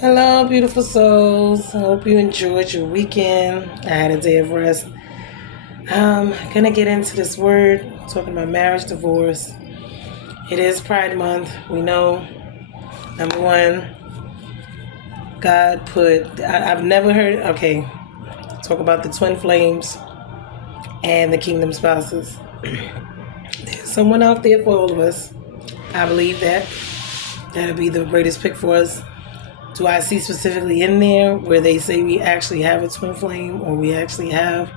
Hello, beautiful souls. I hope you enjoyed your weekend. I had a day of rest. Gonna get into this word, talking about marriage, divorce. It is Pride Month. We know, number one, God put, I've never heard, okay, talk about the twin flames and the kingdom spouses. There's someone out there for all of us. I believe that. That'll be the greatest pick for us. Do I see specifically in there where they say we actually have a twin flame or we actually have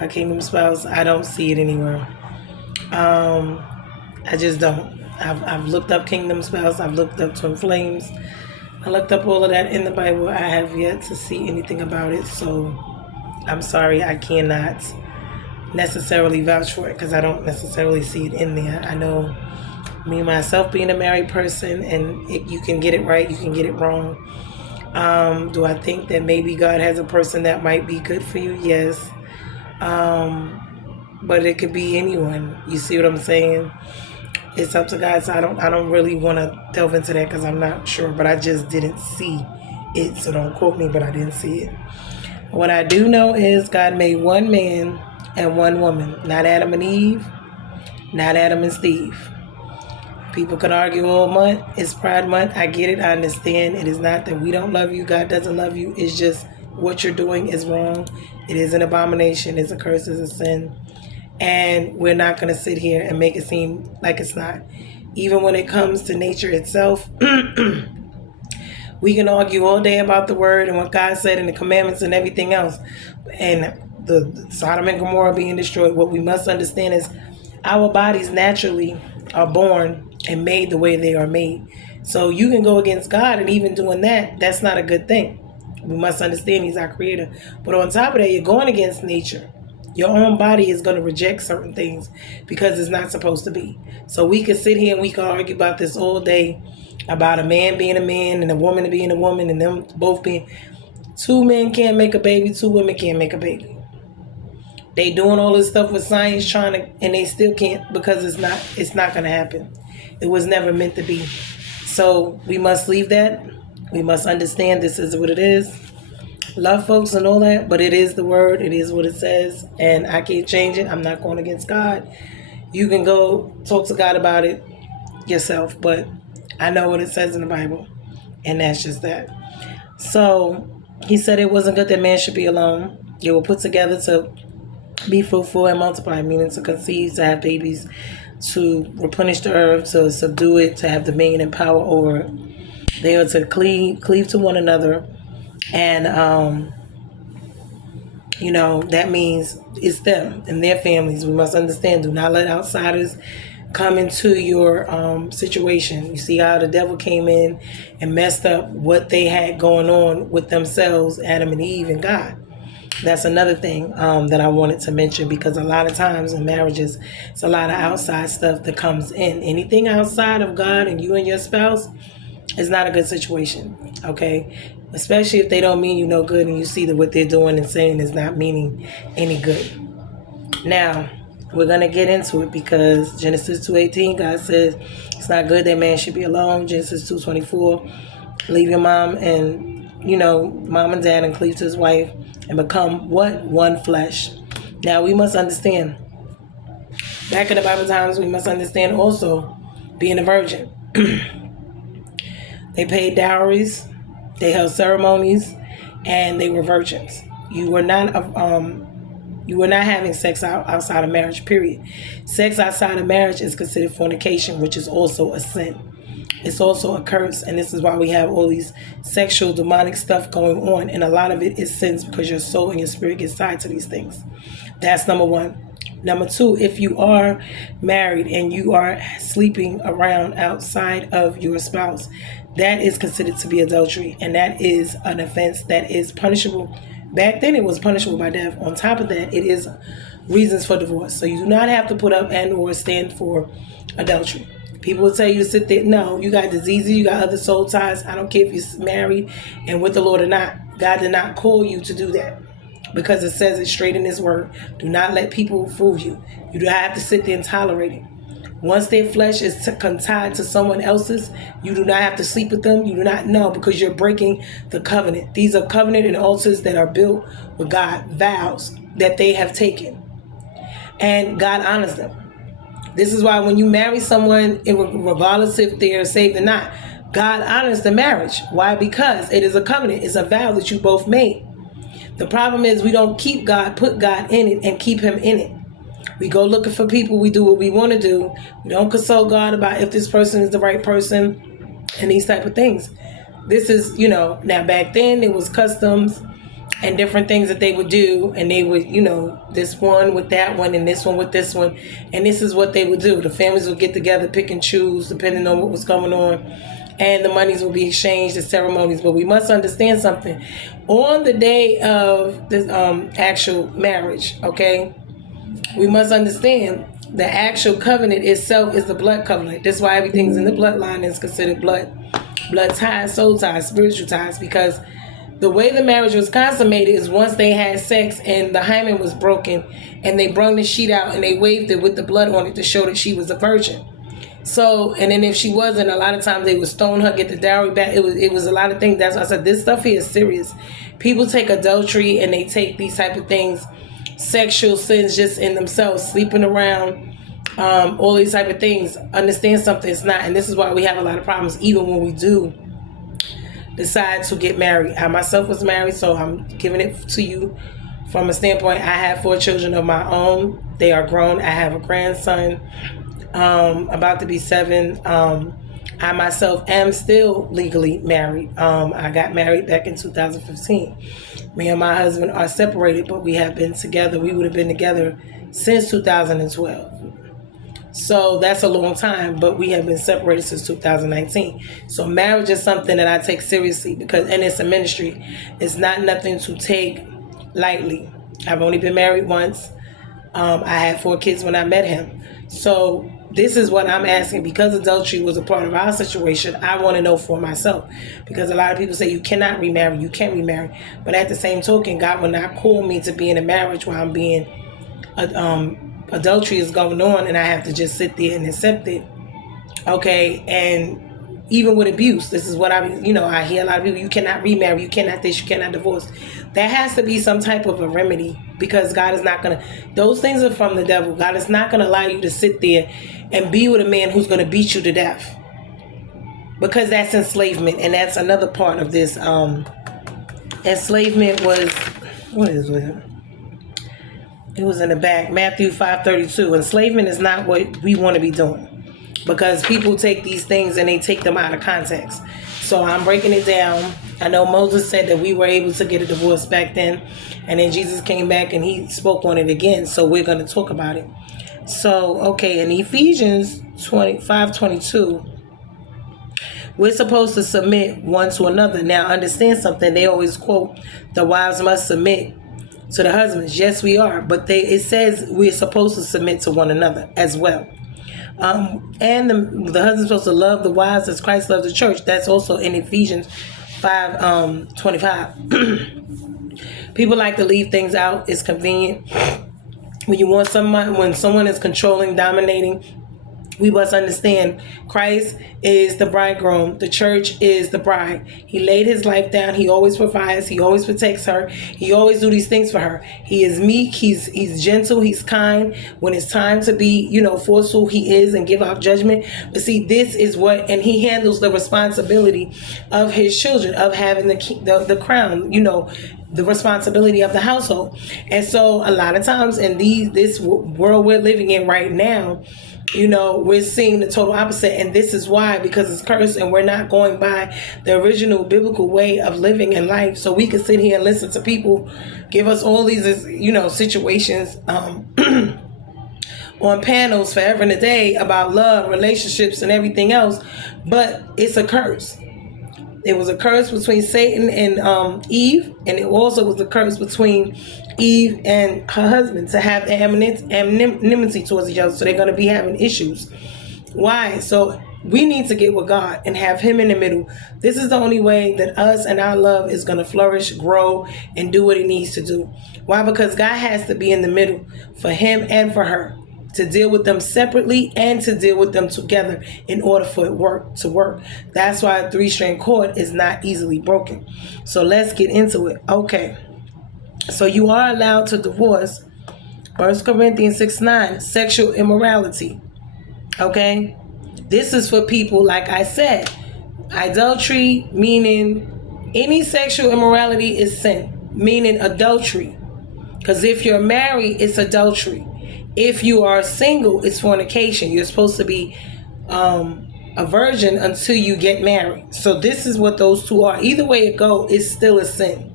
a kingdom spouse? I don't see it anywhere. I just don't. I've looked up kingdom spouse. I've looked up twin flames. I looked up all of that in the Bible. I have yet to see anything about it. So I'm sorry, I cannot necessarily vouch for it because I don't necessarily see it in there. I know me myself being a married person, and you can get it right, you can get it wrong. Do I think that maybe God has a person that might be good for you? Yes. But it could be anyone. You see what I'm saying? It's up to God. So I don't really want to delve into that because I'm not sure. But I just didn't see it. So don't quote me, but I didn't see it. What I do know is God made one man and one woman. Not Adam and Eve. Not Adam and Steve. People can argue all month. It's Pride Month. I get it. I understand. It is not that we don't love you. God doesn't love you. It's just what you're doing is wrong. It is an abomination. It's a curse. It's a sin. And we're not going to sit here and make it seem like it's not. Even when it comes to nature itself, we can argue all day about the word and what God said and the commandments and everything else. And the Sodom and Gomorrah being destroyed, what we must understand is our bodies naturally are born and made the way they are made. So you can go against God, and even doing that, that's not a good thing. We must understand He's our creator. But on top of that, you're going against nature. Your own body is going to reject certain things because it's not supposed to be. So we could sit here and we could argue about this all day, about a man being a man and a woman being a woman, and them both being. Two men can't make a baby, two women can't make a baby. They doing all this stuff with science trying to, and they still can't because it's not going to happen. It was never meant to be. So we must leave that. We must understand this is what it is. Love folks and all that, but it is the word. It is what it says, and I can't change it. I'm not going against God. You can go talk to God about it yourself, but I know what it says in the Bible, and that's just that. So He said it wasn't good that man should be alone. They were put together to be fruitful and multiply, meaning to conceive, to have babies, to replenish the earth, to subdue it, to have dominion and power over it. They are to cleave to one another. And, that means it's them and their families. We must understand, do not let outsiders come into your situation. You see how the devil came in and messed up what they had going on with themselves, Adam and Eve and God. That's another thing that I wanted to mention, because a lot of times in marriages, it's a lot of outside stuff that comes in. Anything outside of God and you and your spouse is not a good situation, okay? Especially if they don't mean you no good and you see that what they're doing and saying is not meaning any good. Now, we're going to get into it because Genesis 2:18, God says it's not good that man should be alone. Genesis 2:24, leave your mom and, mom and dad and cleave to his wife and become what? One flesh. Now, we must understand, back in the Bible times, we must understand also being a virgin. They paid dowries, they held ceremonies, and they were virgins. You were not having sex outside of marriage, period. Sex outside of marriage is considered fornication, which is also a sin. It's also a curse, and this is why we have all these sexual demonic stuff going on, and a lot of it is sins because your soul and your spirit gets tied to these things. That's number one. Number two, if you are married and you are sleeping around outside of your spouse, that is considered to be adultery, and that is an offense that is punishable. Back then it was punishable by death. On top of that, it is reasons for divorce. So you do not have to put up and or stand for adultery. People will tell you to sit there. No, you got diseases, you got other soul ties. I don't care if you're married and with the Lord or not. God did not call you to do that, because it says it straight in His word. Do not let people fool you. You don't have to sit there and tolerate it. Once their flesh is tied to someone else's, you do not have to sleep with them. You do not know, because you're breaking the covenant. These are covenant and altars that are built with God, vows that they have taken. And God honors them. This is why when you marry someone, regardless if they're saved or not, God honors the marriage. Why? Because it is a covenant. It's a vow that you both made. The problem is we don't keep God, put God in it and keep him in it. We go looking for people. We do what we want to do. We don't consult God about if this person is the right person and these type of things. This is, now back then it was customs and different things that they would do. And they would, this one with that one and this one with this one. And this is what they would do. The families would get together, pick and choose depending on what was going on. And the monies will be exchanged, the ceremonies. But we must understand something. On the day of the actual marriage, okay, we must understand the actual covenant itself is the blood covenant. That's why everything's in the bloodline is considered blood ties, soul ties, spiritual ties. Because the way the marriage was consummated is once they had sex and the hymen was broken and they brung the sheet out and they waved it with the blood on it to show that she was a virgin. So, and then if she wasn't, a lot of times they would stone her, get the dowry back. It was a lot of things. That's why I said this stuff here is serious. People take adultery and they take these type of things, sexual sins just in themselves, sleeping around, all these type of things. Understand something, it's not. And this is why we have a lot of problems even when we do decide to get married. I myself was married, so I'm giving it to you from a standpoint. I have 4 children of my own. They are grown. I have a grandson about to be 7. I myself am still legally married. I got married back in 2015. Me and my husband are separated, but we have been together. We would have been together since 2012. So that's a long time, but we have been separated since 2019. So marriage is something that I take seriously and it's a ministry. It's not nothing to take lightly. I've only been married once. I had 4 kids when I met him. So this is what I'm asking, because adultery was a part of our situation. I want to know for myself, because a lot of people say you cannot remarry, you can't remarry. But at the same token, God will not call me to be in a marriage while I'm being, adultery is going on and I have to just sit there and accept it. Okay. And even with abuse, this is what I hear a lot of people, you cannot remarry, you cannot this, you cannot divorce. There has to be some type of a remedy, because God is not going to, those things are from the devil. God is not going to allow you to sit there and be with a man who's going to beat you to death, because that's enslavement. And that's another part of this. Enslavement was, what is it? It was in the back, Matthew 5:32. Enslavement is not what we want to be doing, because people take these things and they take them out of context. So I'm breaking it down. I know Moses said that we were able to get a divorce back then, and then Jesus came back and he spoke on it again. So we're going to talk about it. So, okay, in Ephesians 5:22, we're supposed to submit one to another. Now, understand something. They always quote, the wives must submit to the husbands. Yes, we are. But it says we're supposed to submit to one another as well. And the husband's supposed to love the wives as Christ loved the church. That's also in Ephesians 5:25. People like to leave things out. It's convenient. When someone is controlling, dominating, we must understand Christ is the bridegroom. The church is the bride. He laid his life down. He always provides. He always protects her. He always do these things for her. He is meek. He's gentle. He's kind. When it's time to be, forceful, he is, and give out judgment. But see, this is and he handles the responsibility of his children, of having the crown, the responsibility of the household. And so a lot of times in this world we're living in right now, we're seeing the total opposite. And this is why, because it's cursed and we're not going by the original biblical way of living in life. So we can sit here and listen to people give us all these, situations on panels forever and a day about love, relationships, and everything else. But it's a curse. It was a curse between Satan and Eve, and it also was a curse between Eve and her husband to have enmity towards each other. So they're going to be having issues. Why? So we need to get with God and have him in the middle. This is the only way that us and our love is going to flourish, grow, and do what it needs to do. Why? Because God has to be in the middle for him and for her. to deal with them separately and to deal with them together in order for it to work. That's why a three-string cord is not easily broken. So let's get into it. Okay. So you are allowed to divorce. 1 Corinthians 6:9, sexual immorality. Okay? This is for people, like I said, adultery, meaning any sexual immorality is sin, meaning adultery. Because if you're married, it's adultery. If you are single, it's fornication. You're supposed to be a virgin until you get married. So this is what those two are. Either way it go, it's still a sin.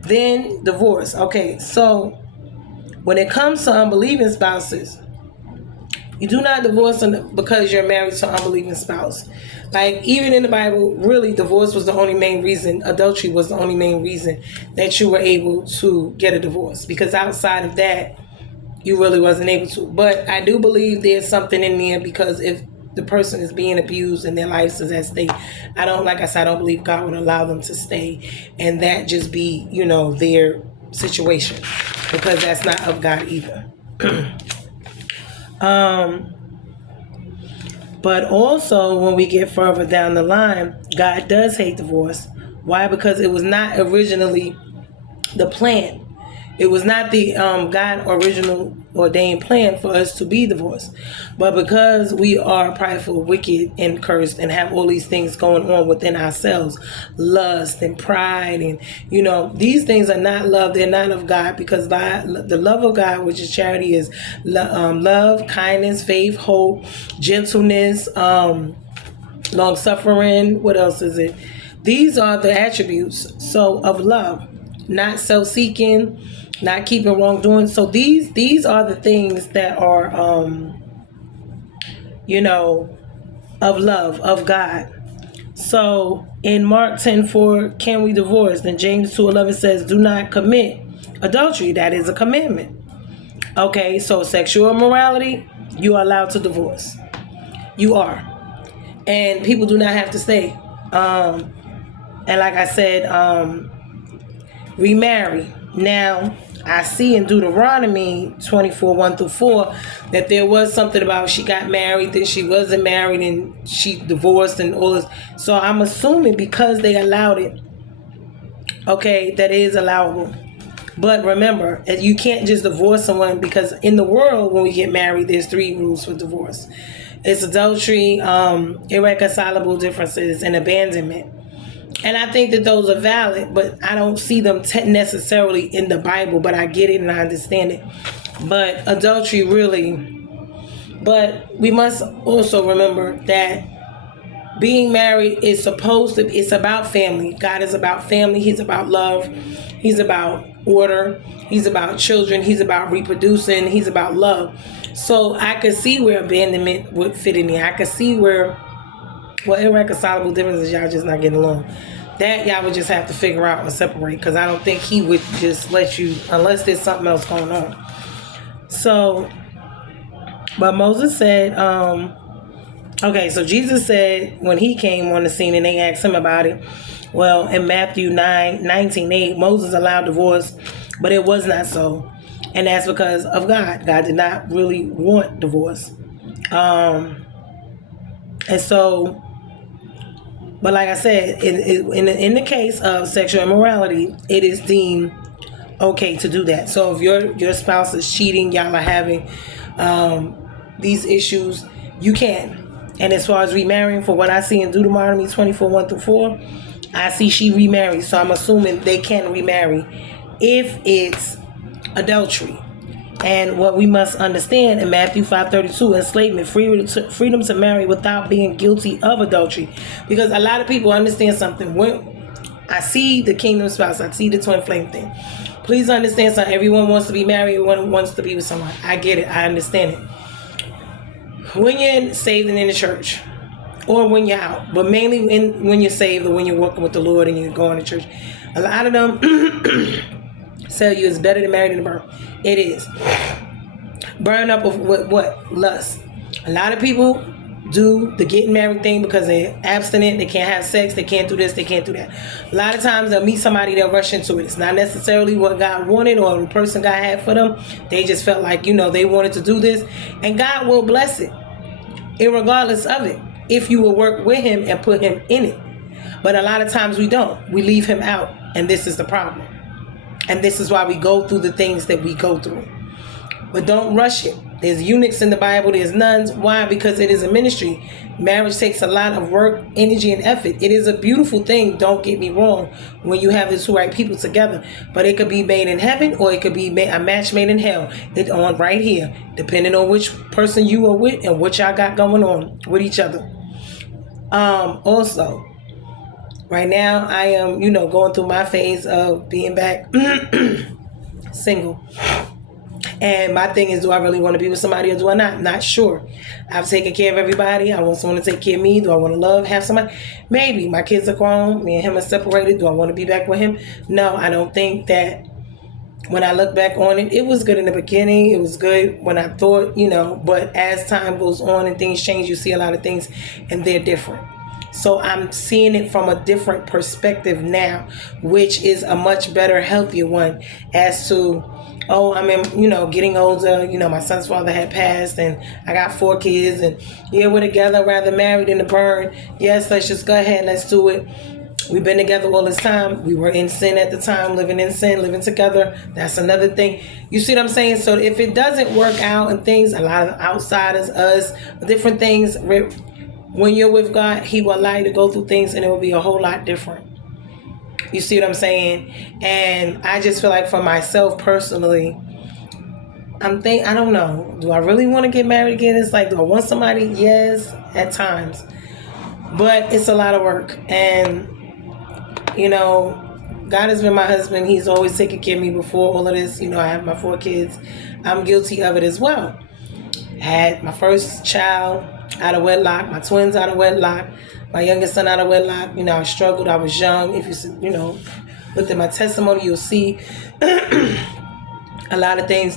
Then divorce. Okay, so when it comes to unbelieving spouses, you do not divorce them because you're married to an unbelieving spouse. Like, even in the Bible, really, divorce was the only main reason, adultery was the only main reason that you were able to get a divorce. Because outside of that, you really wasn't able to. But I do believe there's something in there, because if the person is being abused and their life is at stake, I don't believe God would allow them to stay and that just be, their situation, because that's not of God either. But also, when we get further down the line, God does hate divorce. Why? Because it was not originally the plan. It was not the God original ordained plan for us to be divorced. But because we are prideful, wicked, and cursed, and have all these things going on within ourselves, lust and pride, and these things are not love. They're not of God, because the love of God, which is charity, is love, kindness, faith, hope, gentleness, long suffering. What else is it? These are the attributes of love. Not self-seeking, not keeping wrongdoing. So these are the things that are of love, of God. So in Mark 10:4, can we divorce? Then James 2:11 says, do not commit adultery. That is a commandment. Okay, so sexual immorality, you are allowed to divorce. You are. And people do not have to stay. And like I said, remarry. Now, I see in Deuteronomy 24:1-4 that there was something about she got married, then she wasn't married, and she divorced and all this. So I'm assuming because they allowed it, okay, that is allowable. But remember, you can't just divorce someone, because in the world, when we get married, there's 3 rules for divorce. It's adultery, irreconcilable differences, and abandonment. And I think that those are valid, but I don't see them necessarily in the Bible, but I get it and I understand it. But adultery really, but we must also remember that being married is it's about family. God is about family. He's about love. He's about order. He's about children. He's about reproducing. He's about love. So I could see where abandonment would fit in there. I could see where, irreconcilable differences, y'all just not getting along. That y'all would just have to figure out and separate, because I don't think he would just let you, unless there's something else going on. So, but Moses said, okay, so Jesus said when he came on the scene and they asked him about it, well, in Matthew 9:19-8, Moses allowed divorce, but it was not so. And that's because of God. God did not really want divorce. And so, but like I said, in the case of sexual immorality, it is deemed okay to do that. So if your spouse is cheating, y'all are having these issues, you can. And as far as remarrying, for what I see in Deuteronomy 24:1-4, I see she remarried. So I'm assuming they can remarry if it's adultery. And what we must understand in Matthew 5:32, enslavement, freedom to marry without being guilty of adultery. Because a lot of people understand something. When I see the kingdom spouse, I see the twin flame thing. Please understand something. Everyone wants to be married. Everyone wants to be with someone. I get it. I understand it. When you're saved and in the church, or when you're out, but mainly when you're saved or when you're working with the Lord and you're going to church, a lot of them tell you it's better to marry than to burn. It is. Burn up of what? Lust. A lot of people do the getting married thing because they're abstinent, they can't have sex, they can't do this, they can't do that. A lot of times they'll meet somebody, they'll rush into it. It's not necessarily what God wanted or the person God had for them. They just felt like, they wanted to do this, and God will bless it, irregardless of it, if you will work with him and put him in it. But a lot of times we don't. We leave him out, and this is the problem. And this is why we go through the things that we go through. But don't rush it. There's eunuchs in the Bible. There's nuns. Why? Because it is a ministry. Marriage takes a lot of work, energy, and effort. It is a beautiful thing. Don't get me wrong. When you have the two right people together, but it could be made in heaven or it could be a match made in hell. It's on right here, depending on which person you are with and what y'all got going on with each other. Also, right now I am, going through my phase of being back single. And my thing is, do I really want to be with somebody or do I not? Not sure. I've taken care of everybody. I want someone to take care of me. Do I want to have somebody? Maybe. My kids are grown. Me and him are separated. Do I want to be back with him? No, I don't think that. When I look back on it, it was good in the beginning. It was good when I thought, but as time goes on and things change, you see a lot of things and they're different. So I'm seeing it from a different perspective now, which is a much better, healthier one as to, I'm getting older. My son's father had passed and I got 4 kids and we're together, rather married than to burn. Yes, let's just go ahead. Let's do it. We've been together all this time. We were in sin at the time, living in sin, living together. That's another thing. You see what I'm saying? So if it doesn't work out and things, a lot of outsiders, us, different things, when you're with God, he will allow you to go through things and it will be a whole lot different. You see what I'm saying? And I just feel like for myself personally, I don't know. Do I really want to get married again? It's like, do I want somebody? Yes, at times. But it's a lot of work. And God has been my husband. He's always taken care of me before all of this. I have my 4 kids. I'm guilty of it as well. Had my first child out of wedlock, my twins out of wedlock, my youngest son out of wedlock. I struggled. I was young. If you, looked at my testimony, you'll see a lot of things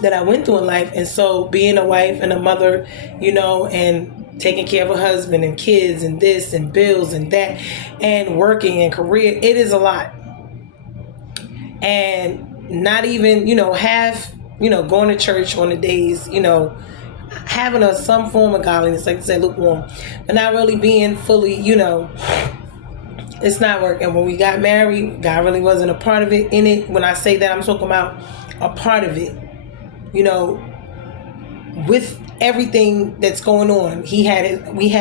that I went through in life. And so being a wife and a mother, and taking care of a husband and kids and this and bills and that and working and career, it is a lot. And not even, going to church on the days, having some form of godliness, like I said, lukewarm, but not really being fully, it's not working. When we got married, God really wasn't a part of it in it. When I say that, I'm talking about a part of it, with everything that's going on. We had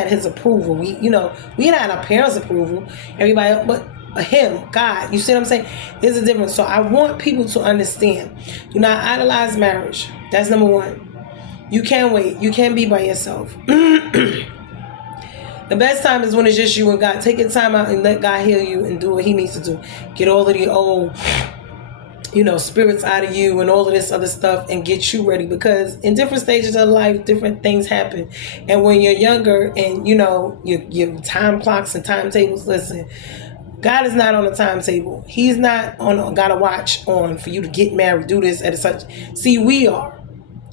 his approval. We had our parents' approval, everybody else, but him, God. You see what I'm saying? There's a difference. So I want people to understand. Do not idolize marriage. That's number 1. You can't wait. You can't be by yourself. The best time is when it's just you and God. Take your time out and let God heal you and do what he needs to do. Get all of the old spirits out of you and all of this other stuff and get you ready, because in different stages of life, different things happen. And when you're younger and your time clocks and timetables, listen, God is not on a timetable. He's not got a watch on for you to get married, do this at such. See, we are.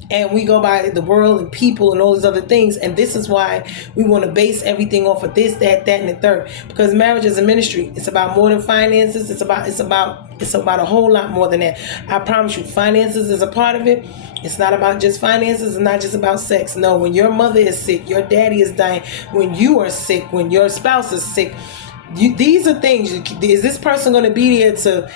And we go by the world and people and all these other things. And this is why we want to base everything off of this, that, and the third. Because marriage is a ministry. It's about more than finances. It's about a whole lot more than that. I promise you, finances is a part of it. It's not about just finances. It's not just about sex. No, when your mother is sick, your daddy is dying, when you are sick, when your spouse is sick, these are things. Is this person going to be there to,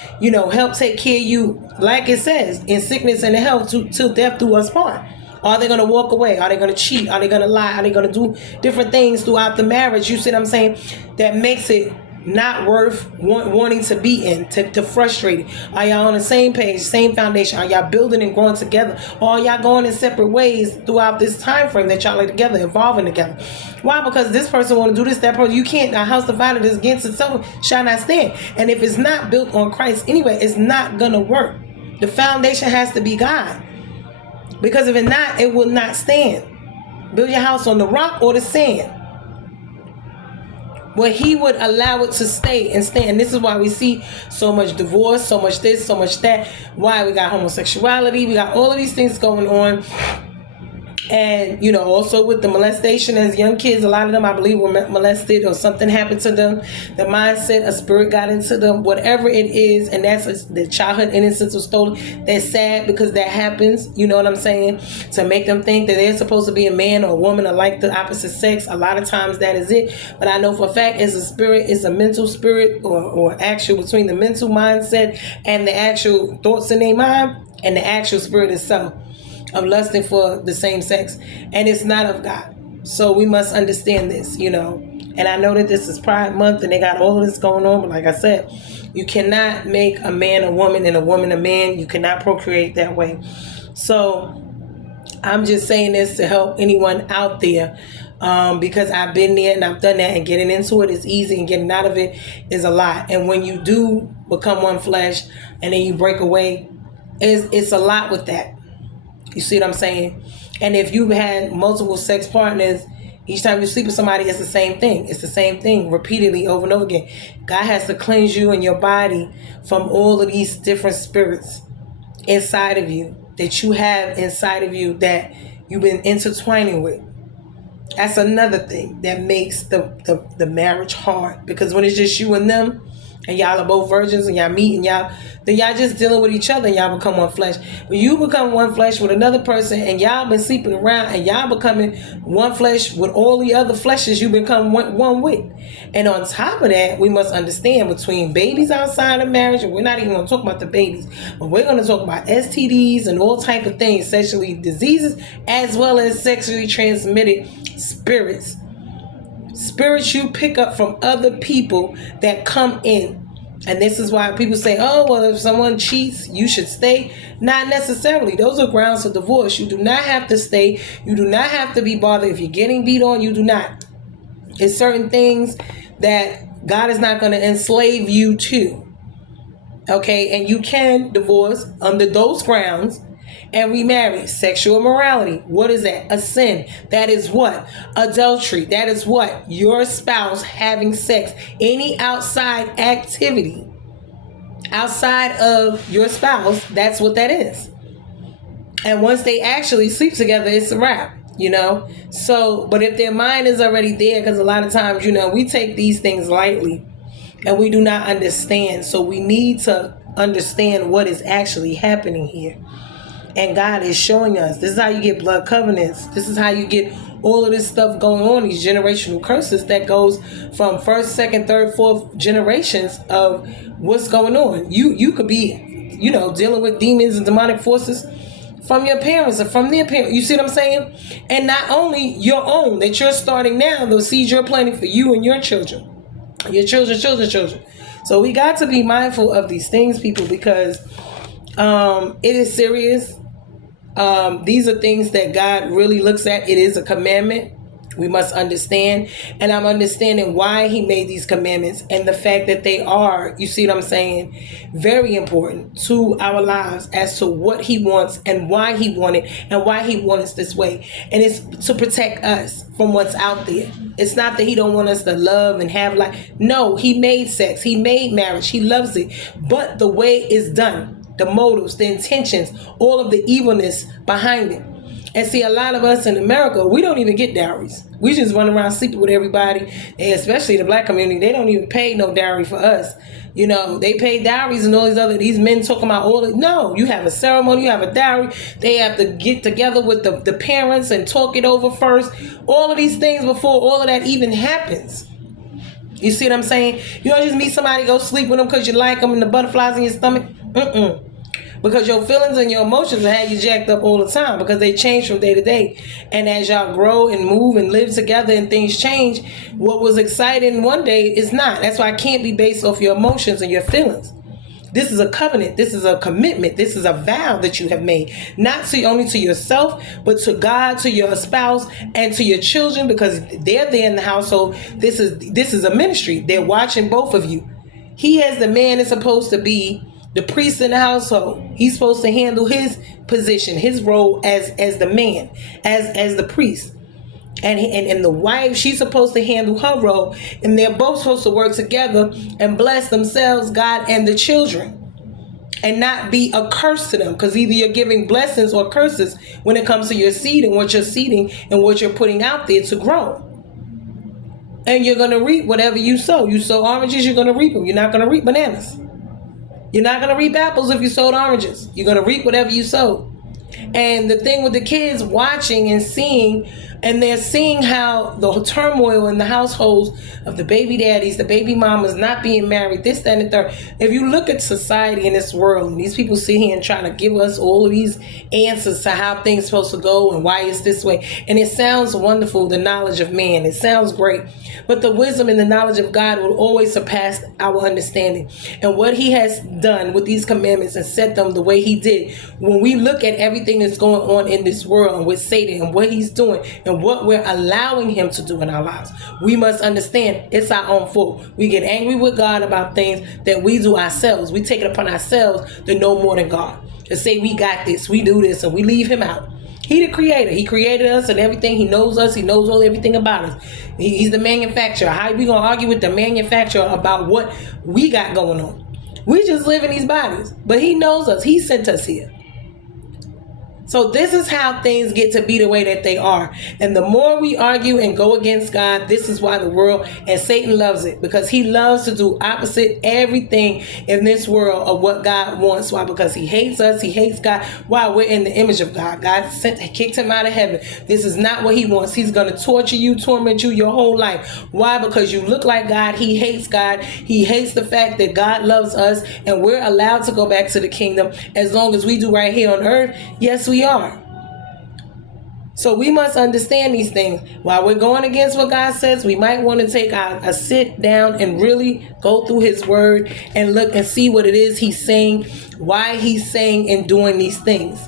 help take care of you, like it says, in sickness and in health, till death do us part? Are they going to walk away? Are they going to cheat? Are they going to lie? Are they going to do different things throughout the marriage? You see what I'm saying? That makes it not worth wanting to be in, to frustrate it. Are y'all on the same page, same foundation? Are y'all building and growing together? Or are y'all going in separate ways throughout this time frame that y'all are together, evolving together? Why? Because this person want to do this, that person. You can't. A house divided is against itself shall not stand. And if it's not built on Christ anyway, it's not going to work. The foundation has to be God. Because if it's not, it will not stand. Build your house on the rock or the sand. Where he would allow it to stay and stand. And this is why we see so much divorce, so much this, so much that. Why we got homosexuality. We got all of these things going on. And, also with the molestation as young kids, a lot of them, I believe, were molested or something happened to them. The mindset, a spirit got into them, whatever it is. And that's the childhood innocence was stolen. That's sad because that happens. You know what I'm saying? To make them think that they're supposed to be a man or a woman or like the opposite sex. A lot of times that is it. But I know for a fact it's a spirit, it's a mental spirit or actual between the mental mindset and the actual thoughts in their mind and the actual spirit itself of lusting for the same sex, and it's not of God. So we must understand this, and I know that this is Pride Month and they got all of this going on, but like I said, you cannot make a man a woman and a woman a man. You cannot procreate that way. So I'm just saying this to help anyone out there, because I've been there and I've done that, and getting into it is easy and getting out of it is a lot. And when you do become one flesh and then you break away, it's a lot with that. You see what I'm saying? And if you've had multiple sex partners, each time you sleep with somebody, it's the same thing. It's the same thing repeatedly over and over again. God has to cleanse you and your body from all of these different spirits inside of you that you have inside of you that you've been intertwining with. That's another thing that makes the marriage hard, because when it's just you and them, and y'all are both virgins and y'all meet and y'all just dealing with each other and y'all become one flesh. When you become one flesh with another person and y'all been sleeping around and y'all becoming one flesh with all the other fleshes you become one with. And on top of that, we must understand between babies outside of marriage, and we're not even going to talk about the babies, but we're going to talk about STDs and all type of things, sexually diseases, as well as sexually transmitted spirits. Spirits you pick up from other people that come in. And this is why people say, oh, well, if someone cheats, you should stay. Not necessarily. Those are grounds for divorce. You do not have to stay. You do not have to be bothered. If you're getting beat on, you do not. It's certain things that God is not going to enslave you to. Okay? And you can divorce under those grounds and remarry. Sexual immorality. What is that? A sin. That is what? Adultery. That is what? Your spouse having sex. Any outside activity outside of your spouse, that's what that is. And once they actually sleep together, it's a wrap, So, but if their mind is already there, because a lot of times, we take these things lightly and we do not understand. So we need to understand what is actually happening here. And God is showing us. This is how you get blood covenants. This is how you get all of this stuff going on, these generational curses that goes from first, second, third, fourth generations of what's going on. You could be, dealing with demons and demonic forces from your parents or from their parents. You see what I'm saying? And not only your own that you're starting now, the seeds you're planting for you and your children, your children's children. So we got to be mindful of these things, people, because it is serious. These are things that God really looks at. It is a commandment. We must understand. And I'm understanding why he made these commandments and the fact that they are, you see what I'm saying, very important to our lives as to what he wants and why he wanted and why he wants this way. And it's to protect us from what's out there. It's not that he don't want us to love and have life. No, he made sex. He made marriage. He loves it. But the way it's done, the motives, the intentions, all of the evilness behind it. And see, a lot of us in America, we don't even get dowries. We just run around sleeping with everybody, and especially the black community. They don't even pay no dowry for us. They pay dowries and all these men talking about all the, no, you have a ceremony, you have a dowry. They have to get together with the parents and talk it over first. All of these things before all of that even happens. You see what I'm saying? You don't just meet somebody, go sleep with them because you like them and the butterflies in your stomach. Because your feelings and your emotions will have you jacked up all the time, because they change from day to day. And as y'all grow and move and live together and things change, what was exciting one day is not. That's why it can't be based off your emotions and your feelings. This is a covenant. This is a commitment. This is a vow that you have made, not only to yourself, but to God, to your spouse, and to your children, because they're there in the household. This is a ministry. They're watching both of you. He, as the man, is supposed to be the priest in the household. He's supposed to handle his position, his role as the man, as the priest. And the wife, she's supposed to handle her role, and they're both supposed to work together and bless themselves, God, and the children. and not be a curse to them, because either you're giving blessings or curses when it comes to your seed and what you're seeding and what you're putting out there to grow. And you're going to reap whatever you sow. You sow oranges, you're going to reap them. You're not going to reap bananas. You're not going to reap apples if you sowed oranges. You're going to reap whatever you sow. And the thing with the kids watching and seeing, and they're seeing how the turmoil in the households of the baby daddies, the baby mamas not being married, this, that, and the third. If you look at society in this world, and these people sit here and try to give us all of these answers to how things are supposed to go and why it's this way. And it sounds wonderful, the knowledge of man. It sounds great. But the wisdom and the knowledge of God will always surpass our understanding. And what he has done with these commandments and set them the way he did, when we look at everything that's going on in this world and with Satan and what he's doing and what we're allowing him to do in our lives, we must understand it's our own fault. We get angry with God about things that we do ourselves. We take it upon ourselves to know more than God, to say we got this, we do this, and we leave him out. He the creator. He created us and everything. He knows us. He knows everything about us. He's the manufacturer. How are we going to argue with the manufacturer about what we got going on? We just live in these bodies. But he knows us. He sent us here. So this is how things get to be the way that they are. And the more we argue and go against God, this is why the world and Satan loves it, because he loves to do opposite everything in this world of what God wants. Why? Because he hates us. He hates God. Why? We're in the image of God. God kicked him out of heaven. This is not what he wants. He's going to torture you, torment you your whole life. Why? Because you look like God. He hates God. He hates the fact that God loves us and we're allowed to go back to the kingdom as long as we do right here on earth. Yes, we are. So we must understand these things. While we're going against what God says, we might want to take a sit down and really go through his word and look and see what it is he's saying, why he's saying and doing these things.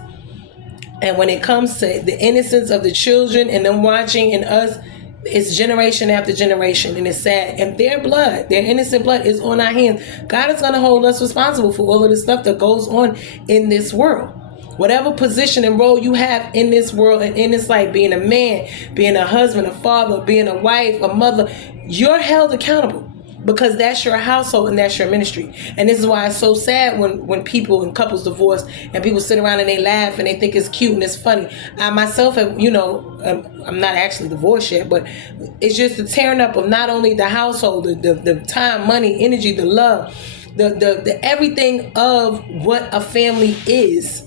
And when it comes to the innocence of the children and them watching and us, it's generation after generation, and it's sad. And their blood, their innocent blood, is on our hands. God is going to hold us responsible for all of the stuff that goes on in this world. Whatever position and role you have in this world and in this life, being a man, being a husband, a father, being a wife, a mother, you're held accountable, because that's your household and that's your ministry. And this is why it's so sad when people and couples divorce and people sit around and they laugh and they think it's cute and it's funny. I myself have, I'm not actually divorced yet, but it's just the tearing up of not only the household, the time, money, energy, the love, the everything of what a family is.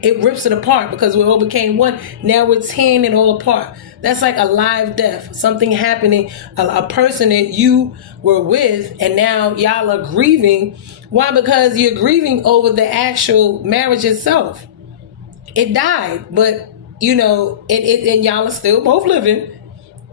It rips it apart because we all became one. Now we're tearing it all apart. That's like a live death. Something happening, a person that you were with, and now y'all are grieving. Why? Because you're grieving over the actual marriage itself. It died, but and y'all are still both living,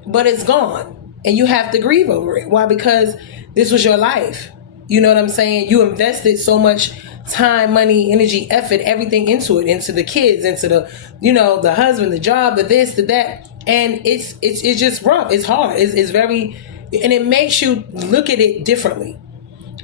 but it's gone. And you have to grieve over it. Why? Because this was your life. You know what I'm saying? You invested so much time, money, energy, effort, everything into it, into the kids, into the, the husband, the job, the this, the that. And it's just rough. It's hard. It's very, and it makes you look at it differently.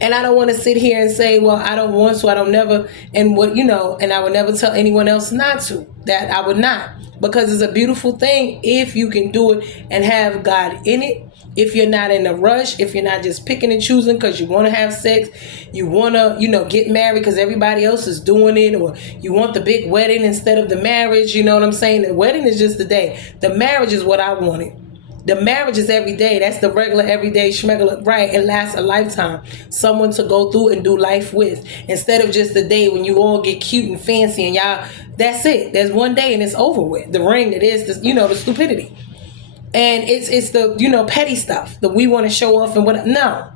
And I don't want to sit here and say, well, I don't want to, I don't never, and and I would never tell anyone else not to, that I would not, because it's a beautiful thing if you can do it and have God in it. If you're not in a rush, if you're not just picking and choosing because you want to have sex, you want to, get married because everybody else is doing it, or you want the big wedding instead of the marriage, you know what I'm saying? The wedding is just the day. The marriage is what I wanted. The marriage is every day. That's the regular, everyday, schmegular, right? It lasts a lifetime. Someone to go through and do life with, instead of just the day when you all get cute and fancy and y'all, that's it. There's one day and it's over with. The ring that is, the stupidity. And it's the, petty stuff that we want to show off and what. No,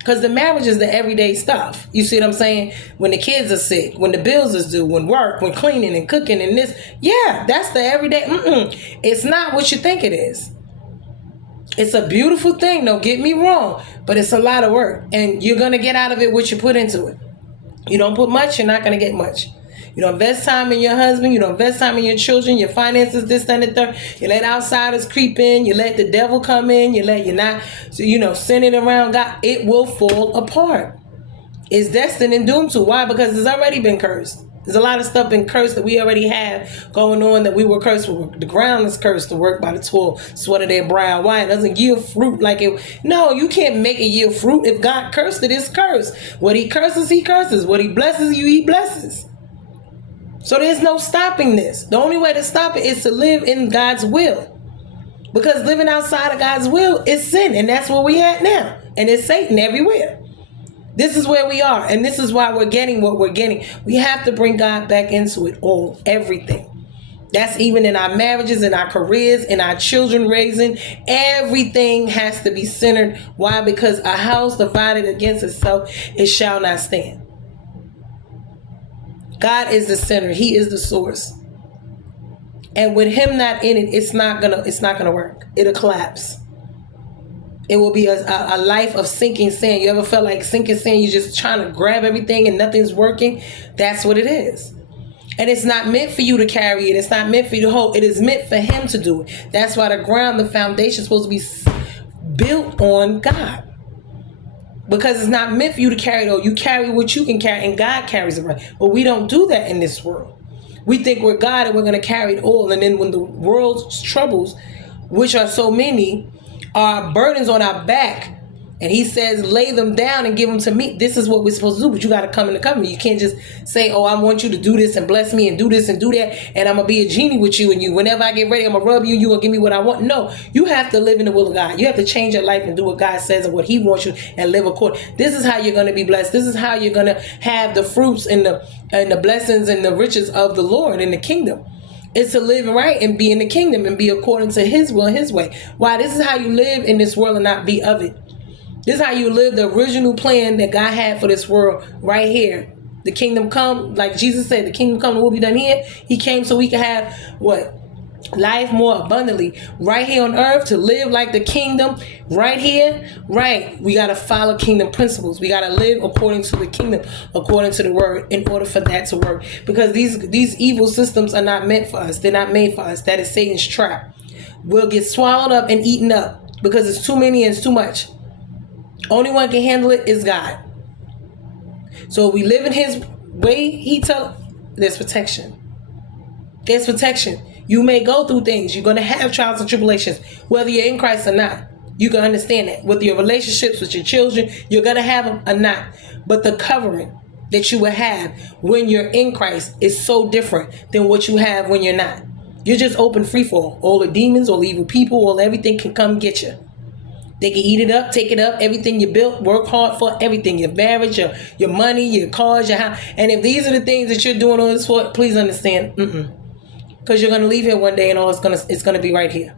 because the marriage is the everyday stuff. You see what I'm saying? When the kids are sick, when the bills is due, when work, when cleaning and cooking and this. Yeah, that's the everyday. It's not what you think it is. It's a beautiful thing. Don't get me wrong, but it's a lot of work. And you're going to get out of it what you put into it. You don't put much, you're not going to get much. You don't invest time in your husband. You don't invest time in your children, your finances, this, that, and the third. You let outsiders creep in. You let the devil come in. You let sinning around God. It will fall apart. It's destined and doomed to. Why? Because it's already been cursed. There's a lot of stuff been cursed that we already have going on, that we were cursed with. The ground is cursed to work by the toil, sweat of their brow. Why? It doesn't yield fruit like it. No, you can't make it yield fruit. If God cursed it, it's cursed. What he curses, he curses. What he blesses you, he blesses. So there's no stopping this. The only way to stop it is to live in God's will. Because living outside of God's will is sin. And that's where we at now. And it's Satan everywhere. This is where we are, and this is why we're getting what we're getting. We have to bring God back into it all, everything. That's even in our marriages, in our careers, in our children raising. Everything has to be centered. Why? Because a house divided against itself, it shall not stand. God is the center. He is the source. And with him not in it, it's not gonna work. It'll collapse. It will be a life of sinking sand. You ever felt like sinking sand? You're just trying to grab everything and nothing's working. That's what it is. And it's not meant for you to carry it. It's not meant for you to hold. It is meant for him to do it. That's why the ground, the foundation is supposed to be built on God. Because it's not meant for you to carry it all. You carry what you can carry, and God carries it right. But we don't do that in this world. We think we're God and we're going to carry it all. And then when the world's troubles, which are so many, are burdens on our back, and he says lay them down and give them to me. This is what we're supposed to do. But you got to come in the covenant. You can't just say, oh, I want you to do this and bless me and do this and do that, and I'm gonna be a genie with you, and you, whenever I get ready, I'm gonna rub you, you gonna give me what I want. No, you have to live in the will of God. You have to change your life and do what God says and what he wants you, and live according. This is how you're gonna be blessed. This is how you're gonna have the fruits and the blessings and the riches of the Lord in the kingdom. It's to live right and be in the kingdom and be according to his will and his way. Why? This is how you live in this world and not be of it. This is how you live the original plan that God had for this world right here. The kingdom come, like Jesus said, the kingdom come and will be done here. He came so we can have what? Life more abundantly right here on earth, to live like the kingdom right here. Right. We got to follow kingdom principles. We got to live according to the kingdom, according to the word, in order for that to work. Because these evil systems are not meant for us. They're not made for us. That is Satan's trap. We'll get swallowed up and eaten up because it's too many and it's too much. Only one can handle it is God. So if we live in his way, there's protection. There's protection. You may go through things. You're going to have trials and tribulations, whether you're in Christ or not. You can understand that. With your relationships with your children, you're going to have them or not. But the covering that you will have when you're in Christ is so different than what you have when you're not. You're just open free for all the demons, all the evil people, all everything can come get you. They can eat it up, take it up, everything you built, work hard for, everything, your marriage, your money, your cars, your house. And if these are the things that you're doing all this for, please understand, because you're going to leave here one day and all it's going to be right here.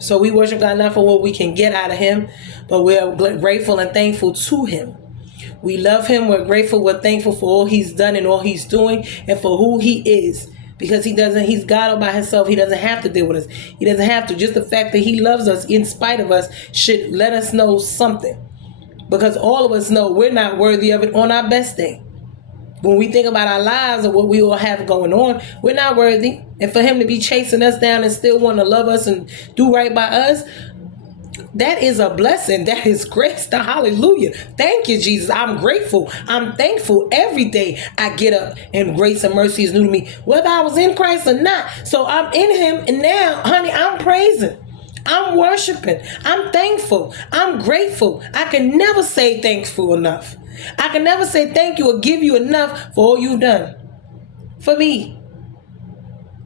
So we worship God not for what we can get out of him, but we're grateful and thankful to him. We love him, we're grateful, we're thankful for all he's done and all he's doing and for who he is. Because he's God all by himself. He doesn't have to deal with us. He doesn't have to. Just the fact that he loves us in spite of us should let us know something. Because all of us know we're not worthy of it on our best day. When we think about our lives and what we all have going on, we're not worthy. And for him to be chasing us down and still want to love us and do right by us, that is a blessing. That is grace. Hallelujah. Thank you, Jesus. I'm grateful. I'm thankful every day I get up and grace and mercy is new to me, whether I was in Christ or not. So I'm in him, and now, honey, I'm praising. I'm worshiping. I'm thankful. I'm grateful. I can never say thankful enough. I can never say thank you or give you enough for all you've done for me.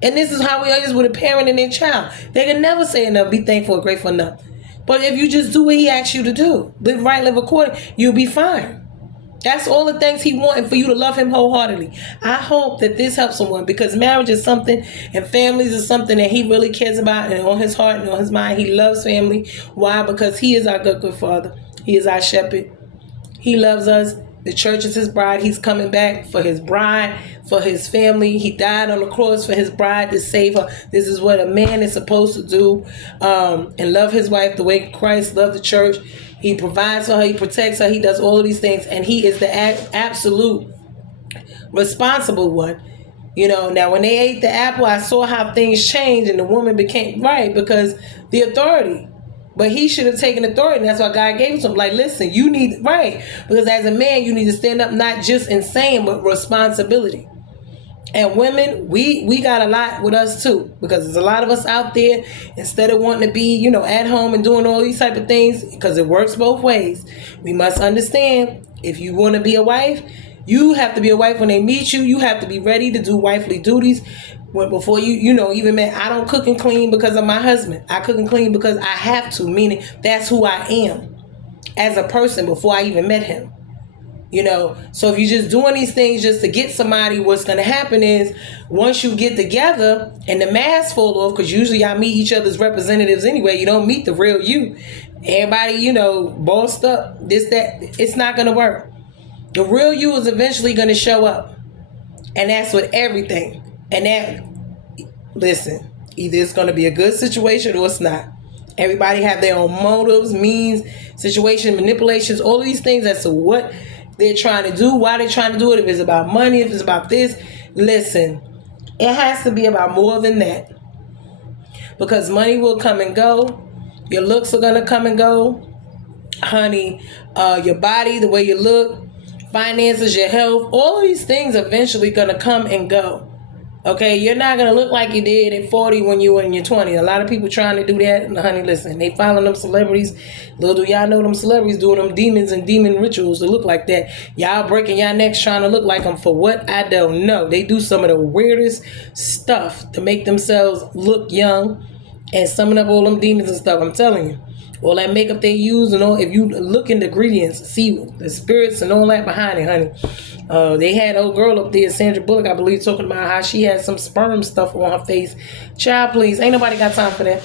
And this is how we is with a parent and their child. They can never say enough, be thankful or grateful enough. But if you just do what he asks you to do, live right, live according, you'll be fine. That's all the things he wants, and for you to love him wholeheartedly. I hope that this helps someone, because marriage is something and families is something that he really cares about, and on his heart and on his mind. He loves family. Why? Because he is our good father. He is our shepherd. He loves us. The church is his bride. He's coming back for his bride, for his family. He died on the cross for his bride to save her. This is what a man is supposed to do, and love his wife the way Christ loved the church. He provides for her. He protects her. He does all of these things, and he is the absolute responsible one. You know, now when they ate the apple, I saw how things changed, and the woman became right because the authority. But he should have taken authority, and that's why God gave it to him. Like, listen, you need, right. Because as a man, you need to stand up, not just in saying, but responsibility. And women, we got a lot with us too, because there's a lot of us out there, instead of wanting to be, at home and doing all these type of things, because it works both ways. We must understand, if you want to be a wife, you have to be a wife when they meet you. You have to be ready to do wifely duties before even man. I don't cook and clean because of my husband. I cook and clean because I have to, meaning that's who I am as a person before I even met him. So if you're just doing these things just to get somebody, what's going to happen is, once you get together and the mask fall off, because usually y'all meet each other's representatives anyway, you don't meet the real you. Everybody, bossed up, this, that, it's not going to work. The real you is eventually going to show up. And that's with everything. And that, listen, either it's going to be a good situation or it's not. Everybody have their own motives, means, situation, manipulations, all of these things as to what they're trying to do, why they're trying to do it. If it's about money, if it's about this, listen, it has to be about more than that. Because money will come and go. Your looks are going to come and go. Honey, your body, the way you look, finances, your health, all of these things eventually going to come and go. Okay, you're not going to look like you did at 40 when you were in your 20s. A lot of people trying to do that. And honey, listen, they following them celebrities. Little do y'all know them celebrities doing them demons and demon rituals to look like that. Y'all breaking y'all necks trying to look like them for what? I don't know. They do some of the weirdest stuff to make themselves look young and summon up all them demons and stuff. I'm telling you. All that makeup they use and all, if you look in the ingredients, see the spirits and all that behind it, honey. They had old girl up there, Sandra Bullock, I believe, talking about how she had some sperm stuff on her face. Child, please, ain't nobody got time for that.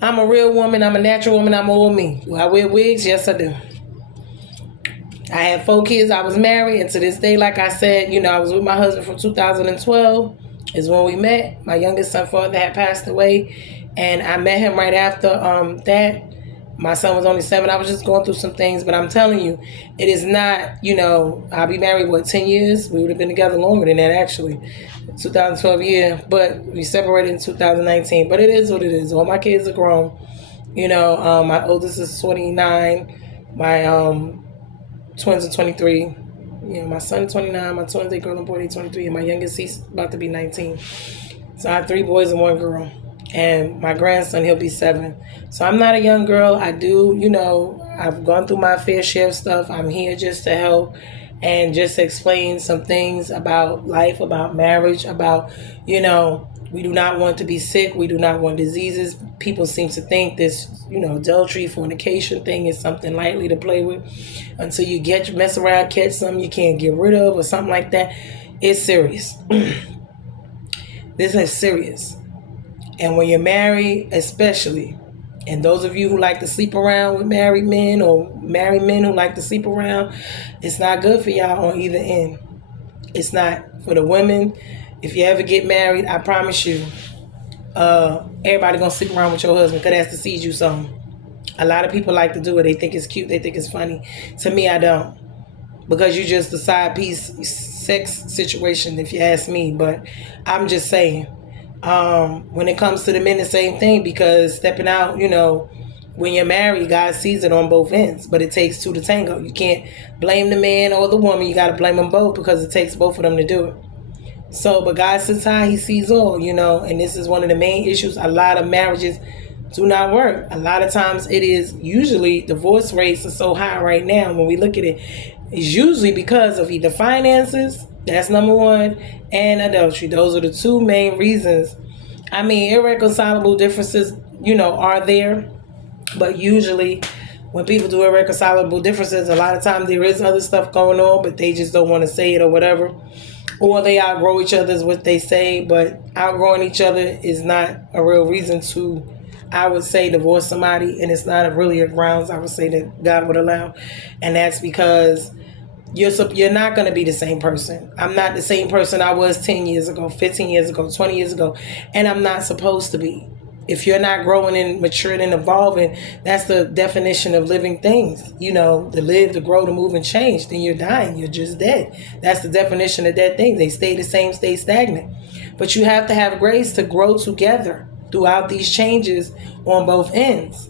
I'm a real woman. I'm a natural woman. I'm all me. Do I wear wigs? Yes, I do. I had 4 kids. I was married, and to this day, like I said, I was with my husband from 2012 is when we met. My youngest son father had passed away. And I met him right after that. My son was only 7. I was just going through some things. But I'm telling you, it is not, I'll be married, 10 years? We would have been together longer than that, actually. 2012 year. But we separated in 2019. But it is what it is. All my kids are grown. My oldest is 29. My twins are 23. My son 29. My twins, they girl and boy, they 23. And my youngest, he's about to be 19. So I have 3 boys and 1 girl. And my grandson, he'll be 7. So I'm not a young girl. I do, I've gone through my fair share of stuff. I'm here just to help and just explain some things about life, about marriage, about, we do not want to be sick. We do not want diseases. People seem to think this, adultery, fornication thing is something lightly to play with. Until you mess around, catch something you can't get rid of or something like that. It's serious. This is serious. And when you're married, especially, and those of you who like to sleep around with married men or married men who like to sleep around, it's not good for y'all on either end. It's not. For the women, if you ever get married, I promise you, everybody gonna sleep around with your husband because that's the seed you sown. A lot of people like to do it. They think it's cute. They think it's funny. To me, I don't. Because you just a side piece sex situation, if you ask me. But I'm just saying. When it comes to the men, the same thing, because stepping out, when you're married, God sees it on both ends, but it takes 2 to tango. You can't blame the man or the woman. You got to blame them both because it takes both of them to do it. So, but God sits high, he sees all, and this is one of the main issues. A lot of marriages do not work. A lot of times it is usually divorce rates are so high right now. When we look at it, it's usually because of either finances, that's number 1, and adultery. Those are the 2 main reasons. I mean, irreconcilable differences, are there. But usually when people do irreconcilable differences, a lot of times there is other stuff going on, but they just don't want to say it or whatever. Or they outgrow each other is what they say. But outgrowing each other is not a real reason to, I would say, divorce somebody. And it's not really a grounds I would say that God would allow. And that's because you're not going to be the same person. I'm not the same person I was 10 years ago, 15 years ago, 20 years ago. And I'm not supposed to be. If you're not growing and maturing and evolving, that's the definition of living things. To live, to grow, to move, and change. Then you're dying. You're just dead. That's the definition of dead things. They stay the same, stay stagnant. But you have to have grace to grow together throughout these changes on both ends.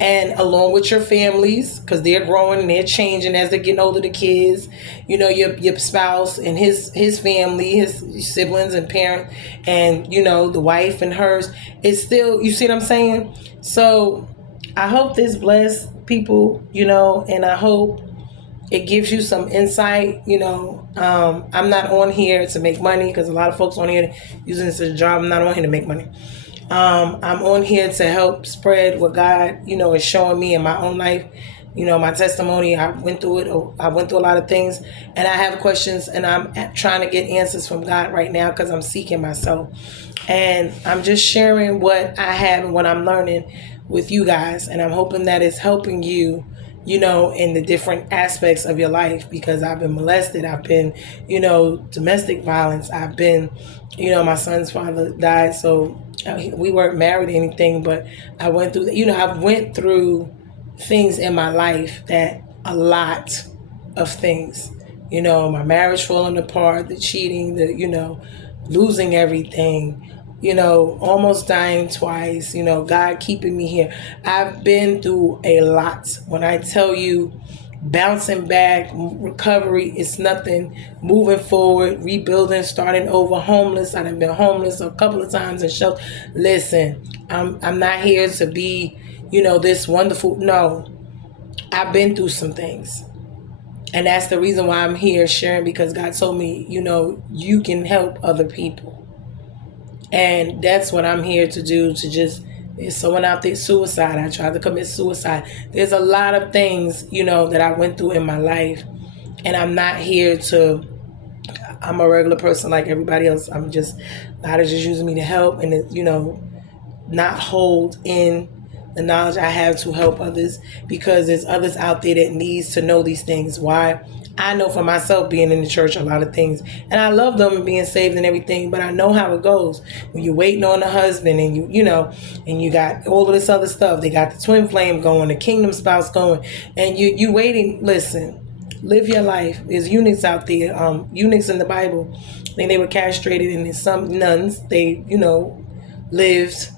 and along with your families, because they're growing and they're changing as they're getting older, the kids, your spouse and his family, his siblings and parents, and the wife and hers. It's still, you see what I'm saying? So I hope this bless people, and I hope it gives you some insight. I'm not on here to make money, because a lot of folks on here using this as a job. I'm not on here to make money. I'm on here to help spread what God, is showing me in my own life. My testimony, I went through it. I went through a lot of things, and I have questions, and I'm trying to get answers from God right now, because I'm seeking myself. And I'm just sharing what I have and what I'm learning with you guys. And I'm hoping that it's helping you, in the different aspects of your life, because I've been molested. I've been, domestic violence. I've been, my son's father died. So we weren't married or anything, but I went through, I went through things in my life, that a lot of things, my marriage falling apart, the cheating, the, losing everything, almost dying twice, God keeping me here. I've been through a lot. When I tell you, bouncing back, recovery is nothing, moving forward, rebuilding, starting over, homeless. I've been homeless a couple of times and shelter. Listen, I'm not here to be, this wonderful. No, I've been through some things. And that's the reason why I'm here sharing, because God told me, you can help other people. And that's what I'm here to do, there's someone out there, suicide. I tried to commit suicide. There's a lot of things, that I went through in my life. And I'm not here I'm a regular person like everybody else. God is just using me to help, and, not hold in the knowledge I have to help others, because there's others out there that needs to know these things. Why? I know for myself, being in the church, a lot of things, and I love them and being saved and everything, but I know how it goes when you're waiting on a husband, and and you got all of this other stuff. They got the twin flame going, the kingdom spouse going, and you waiting. Listen, live your life. There's eunuchs out there, eunuchs in the Bible. I think they were castrated, and some nuns, they, lived,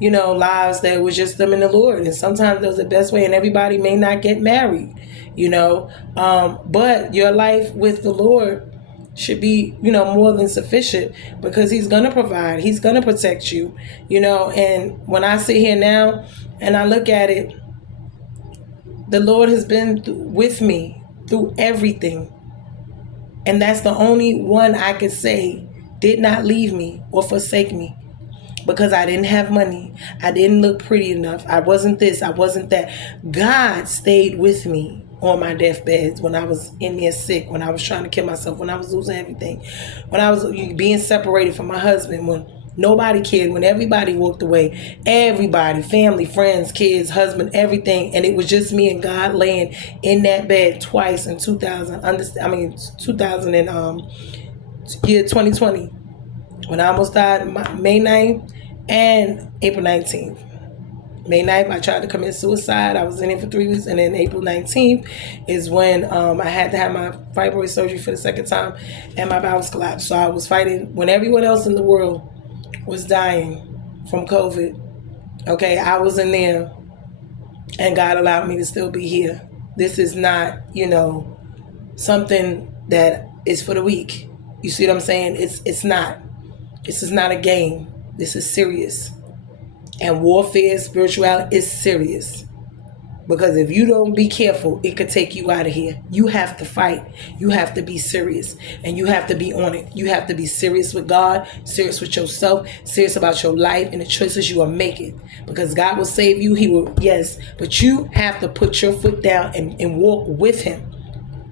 lives that was just them and the Lord. And sometimes that was the best way, and everybody may not get married, but your life with the Lord should be, more than sufficient, because he's going to provide, he's going to protect you, and when I sit here now and I look at it, the Lord has been with me through everything. And that's the only one I could say did not leave me or forsake me. Because I didn't have money. I didn't look pretty enough. I wasn't this. I wasn't that. God stayed with me on my deathbeds, when I was in there sick, when I was trying to kill myself, when I was losing everything, when I was being separated from my husband, when nobody cared, when everybody walked away. Everybody, family, friends, kids, husband, everything. And it was just me and God laying in that bed twice in 2020. When I almost died, May 9th and April 19th. May 9th, I tried to commit suicide. I was in it for 3 weeks. And then April 19th is when I had to have my fibroid surgery for the second time, and my bowels collapsed. So I was fighting when everyone else in the world was dying from COVID. Okay, I was in there, and God allowed me to still be here. This is not, something that is for the weak. You see what I'm saying? It's not. This is not a game. This is serious. And warfare, spirituality is serious. Because if you don't be careful, it could take you out of here. You have to fight. You have to be serious. And you have to be on it. You have to be serious with God, serious with yourself, serious about your life and the choices you are making. Because God will save you. He will, yes. But you have to put your foot down and walk with him.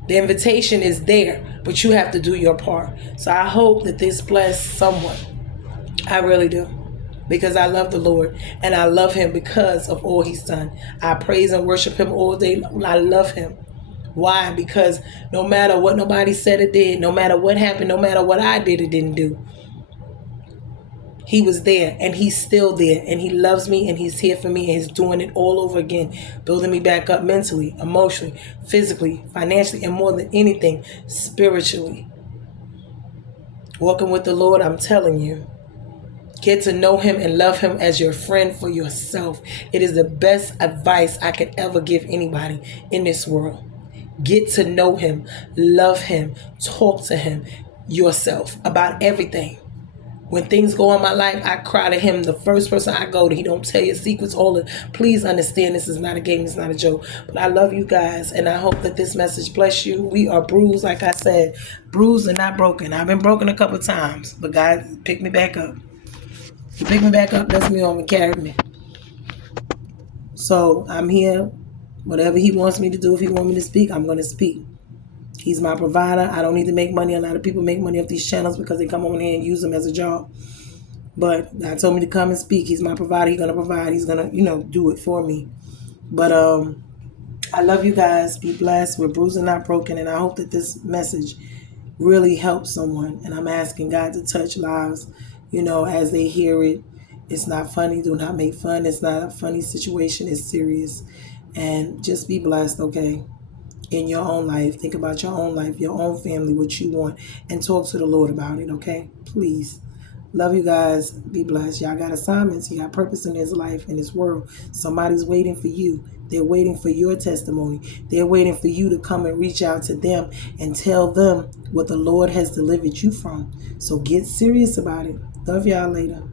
The invitation is there, but you have to do your part. So I hope that this bless someone. I really do. Because I love the Lord, and I love him because of all he's done. I praise and worship him all day long. I love him. Why? Because no matter what nobody said or did, no matter what happened, no matter what I did or didn't do, he was there, and he's still there, and he loves me, and he's here for me, and he's doing it all over again, building me back up mentally, emotionally, physically, financially, and more than anything, spiritually. Walking with the Lord, I'm telling you, Get to know him and love him as your friend for yourself. It is the best advice I could ever give anybody in this world. Get to know him, love him, talk to him yourself about everything. When things go in my life, I cry to him. The first person I go to, he don't tell your secrets. All of, please understand, this is not a game, it's not a joke. But I love you guys, and I hope that this message bless you. We are bruised, like I said, bruised and not broken. I've been broken a couple times, but God picked me back up. He picked me back up, dusted me off, and carried me. So I'm here. Whatever he wants me to do, if he wants me to speak, I'm going to speak. He's my provider. I don't need to make money. A lot of people make money off these channels because they come on here and use them as a job. But God told me to come and speak. He's my provider. He's going to provide. He's going to, do it for me. But I love you guys. Be blessed. We're bruised and not broken. And I hope that this message really helps someone. And I'm asking God to touch lives, as they hear it. It's not funny. Do not make fun. It's not a funny situation. It's serious. And just be blessed, okay? In your own life. Think about your own life, your own family, what you want, and talk to the Lord about it, okay? Please. Love you guys. Be blessed. Y'all got assignments. You got purpose in this life, in this world. Somebody's waiting for you. They're waiting for your testimony. They're waiting for you to come and reach out to them and tell them what the Lord has delivered you from. So get serious about it. Love y'all later.